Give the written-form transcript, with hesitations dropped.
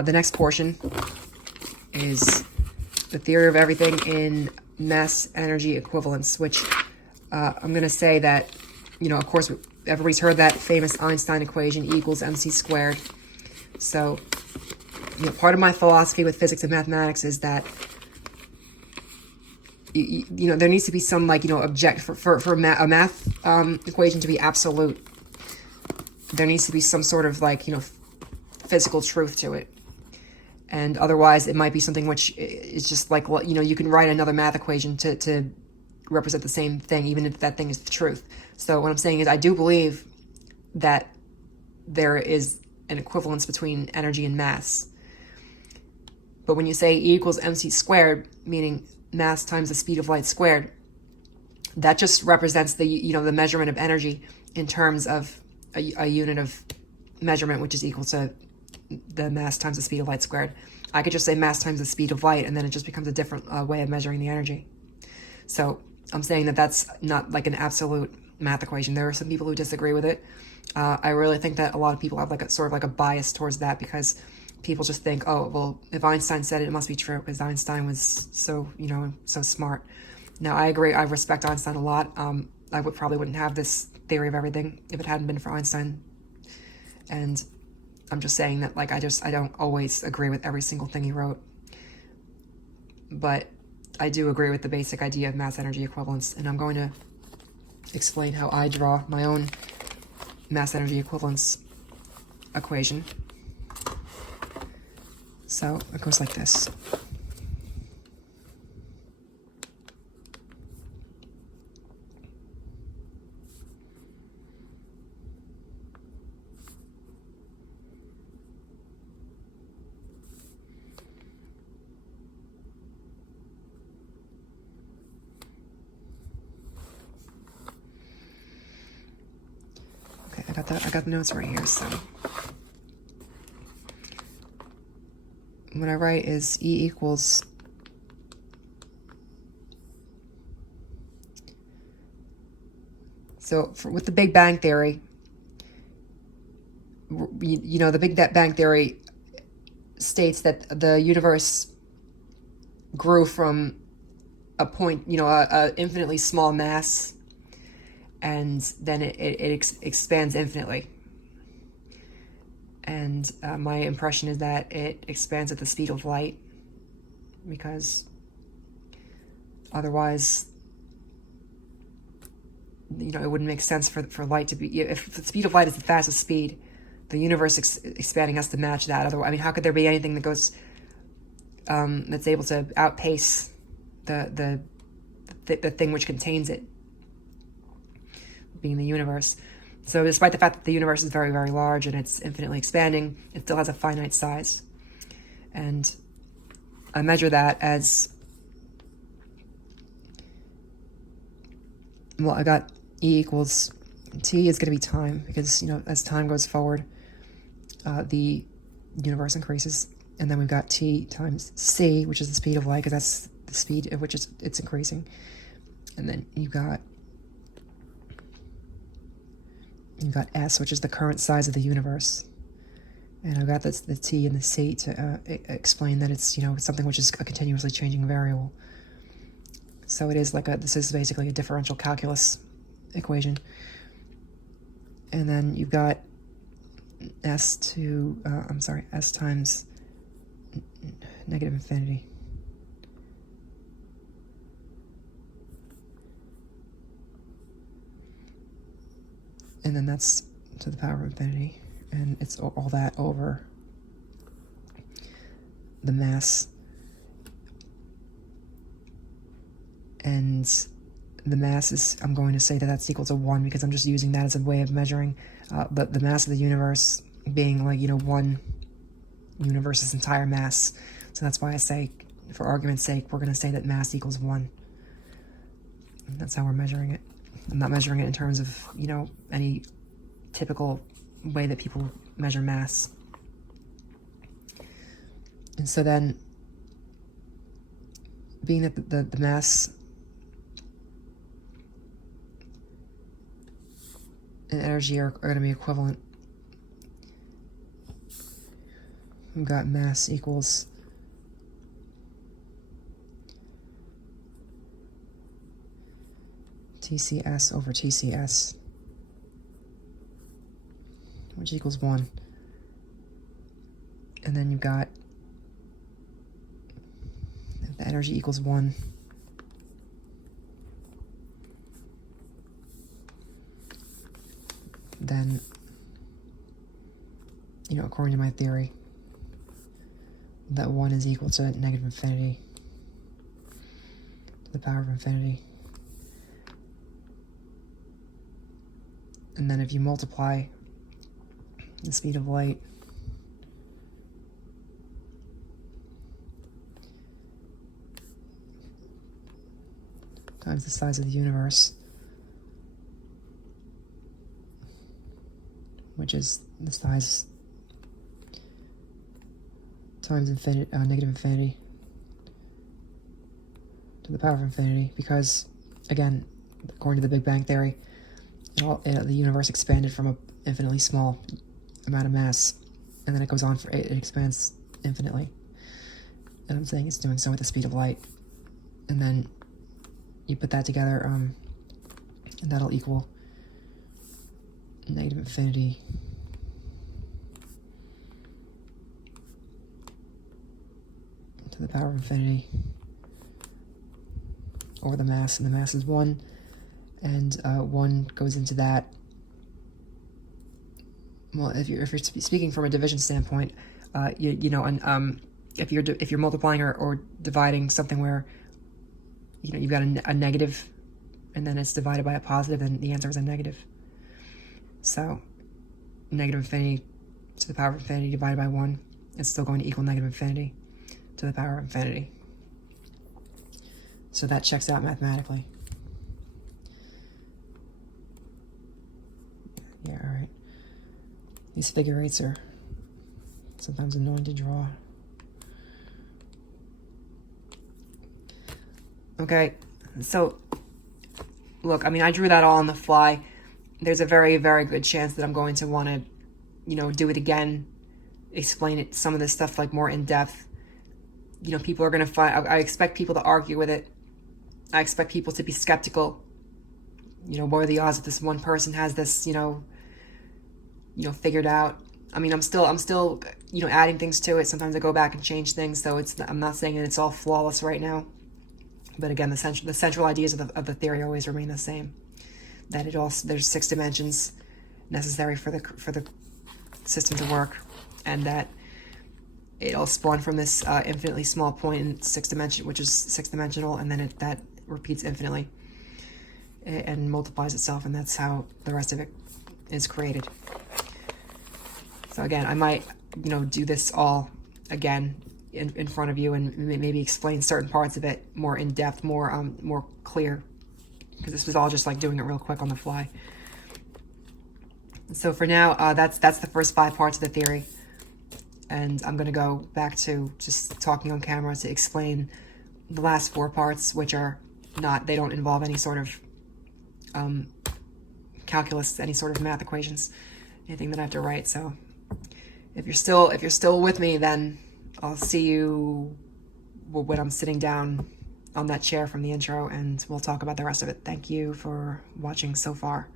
The next portion is the theory of everything in mass energy equivalence, which I'm going to say that, you know, of course, everybody's heard that famous Einstein equation, E equals mc squared. So, you know, part of my philosophy with physics and mathematics is that, you know, there needs to be some, like, you know, for a math equation to be absolute. There needs to be some sort of, like, you know, physical truth to it. And otherwise, it might be something which is just like, you know, you can write another math equation to represent the same thing, even if that thing is the truth. So what I'm saying is I do believe that there is an equivalence between energy and mass. But when you say E equals mc squared, meaning mass times the speed of light squared, that just represents the, you know, the measurement of energy in terms of a unit of measurement, which is equal to the mass times the speed of light squared. I could just say mass times the speed of light, and then it just becomes a different way of measuring the energy. So I'm saying that that's not like an absolute math equation. There are some people who disagree with it. I really think that a lot of people have like a sort of like a bias towards that, because people just think, oh, well, if Einstein said it, it must be true because Einstein was so, you know, so smart. Now, I agree. I respect Einstein a lot. I probably wouldn't have this theory of everything if it hadn't been for Einstein. And I'm just saying that, like, I don't always agree with every single thing he wrote. But I do agree with the basic idea of mass energy equivalence. And I'm going to explain how I draw my own mass energy equivalence equation. So it goes like this. Okay, I got the notes right here, so what I write is E equals with the Big Bang Theory, you know, the Big Bang Theory states that the universe grew from a point, you know, a infinitely small mass, and then it expands infinitely. And my impression is that it expands at the speed of light, because otherwise, you know, it wouldn't make sense for light to be, if the speed of light is the fastest speed, the universe expanding has to match that. Otherwise, I mean, how could there be anything that goes, that's able to outpace the thing which contains it, being the universe? So despite the fact that the universe is very, very large and it's infinitely expanding, it still has a finite size. And I measure that as, well, I got E equals, T is going to be time, because, you know, as time goes forward, the universe increases. And then we've got T times C, which is the speed of light, because that's the speed at which it's increasing. And then you've got S, which is the current size of the universe. And I've got the T and the C to explain that it's, you know, something which is a continuously changing variable. So it is like this is basically a differential calculus equation. And then you've got S times negative infinity. And then that's to the power of infinity. And it's all that over the mass. And the mass is, I'm going to say that that's equal to 1, because I'm just using that as a way of measuring the mass of the universe being, like, you know, one universe's entire mass. So that's why I say, for argument's sake, we're going to say that mass equals 1. And that's how we're measuring it. I'm not measuring it in terms of, you know, any typical way that people measure mass. And so then, being that the mass and energy are going to be equivalent, we've got mass equals TCS over TCS, which equals 1. And then you've got the energy equals 1. Then, according to my theory, that 1 is equal to negative infinity to the power of infinity. And then if you multiply the speed of light times the size of the universe, which is the size times infinity, negative infinity to the power of infinity, because, again, according to the Big Bang Theory, the universe expanded from an infinitely small amount of mass, and then it goes on it expands infinitely. And I'm saying it's doing so with the speed of light. And then you put that together, and that'll equal negative infinity to the power of infinity over the mass, and the mass is 1, and 1 goes into that. Well, if you're speaking from a division standpoint, if you're multiplying or dividing something where you've got a negative, and then it's divided by a positive, then the answer is a negative. So negative infinity to the power of infinity divided by 1, it's still going to equal negative infinity to the power of infinity. So that checks out mathematically. Yeah, all right. These figure eights are sometimes annoying to draw. Okay, so look, I drew that all on the fly. There's a very, very good chance that I'm going to want to, do it again, explain it, some of this stuff like more in depth. People are going to find, I expect people to argue with it. I expect people to be skeptical. What are the odds that this one person has this, figured out? I'm still, adding things to it. Sometimes I go back and change things, so I'm not saying that it's all flawless right now. But again, the central ideas of the theory always remain the same. That there's 6 dimensions necessary for the system to work, and that it all spawned from this infinitely small point in 6 dimension, which is 6-dimensional, and then that repeats infinitely and multiplies itself, and that's how the rest of it is created. So again, I might do this all again in front of you and maybe explain certain parts of it more in depth, more clear, because this was all just like doing it real quick on the fly. So for now, that's the first 5 parts of the theory, and I'm going to go back to just talking on camera to explain the last 4 parts, which are they don't involve any sort of calculus, any sort of math equations, anything that I have to write. So if you're still with me, then I'll see you when I'm sitting down on that chair from the intro, and we'll talk about the rest of it. Thank you for watching so far.